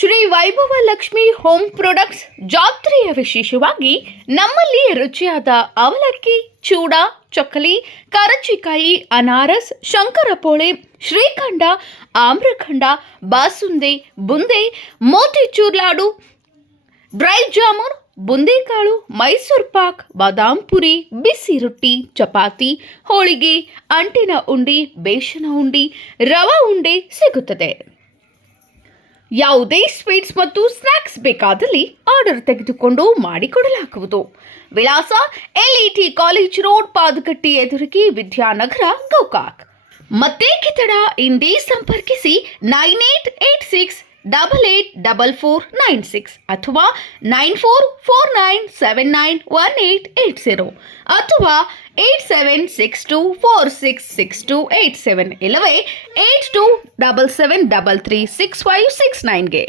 ಶ್ರೀ ವೈಭವ Lakshmi home products ಜಾತ್ರೆಯ ವಿಶೇಷವಾಗಿ ನಮ್ಮಲ್ಲಿ ರುಚಿಯಾದ ಅವಲಕ್ಕಿ, ಚೂಡ, ಚಕ್ಕಲಿ, ಕರಚಿಕಾಯಿ, ಅನಾರಸ್, ಶಂಕರಪೋಳೆ, ಶ್ರೀಖಂಡ, ಆಮ್ರಖಂಡ, ಬಾಸುಂದೆ, ಬುಂದೆ, ಮೋತಿಚೂರ್ ಲಾಡು, ಡ್ರೈ ಜಾಮೂನ್, ಬುಂದೇಕಾಳು, ಮೈಸೂರು ಪಾಕ್, ಬಾದಾಮ್ ಪುರಿ, ಬಿಸಿ ರೊಟ್ಟಿ, ಚಪಾತಿ, ಹೋಳಿಗೆ, ಅಂಟಿನ ಉಂಡಿ ಬೇಸನ ಉಂಡಿ, ರವಾ ಉಂಡೆ ಸಿಗುತ್ತದೆ. ಯಾವುದೇ ಸ್ವೀಟ್ಸ್ ಮತ್ತು ಸ್ನ್ಯಾಕ್ಸ್ ಬೇಕಾದಲ್ಲಿ ಆರ್ಡರ್ ತೆಗೆದುಕೊಂಡು ಮಾಡಿಕೊಡಲಾಗುವುದು. ವಿಳಾಸ ಎಲ್ಇಟಿ ಕಾಲೇಜ್ ರೋಡ್, ಪಾದಗಟ್ಟಿ ಎದುರಿಗೆ ವಿದ್ಯಾನಗರ, ಗೋಕಾಕ್. ಮತ್ತೆ ಕಿತಡ ಇಂದೇ ಸಂಪರ್ಕಿಸಿ nine eight eight six double eight double four nine six ಅಥವಾ nine four four nine seven nine one eight eight zero ಅಥವಾ eight seven six two four six six two eight seven ಇಲ್ಲವೇ eight two double seven double three six five six ನೈನ್ಗೆ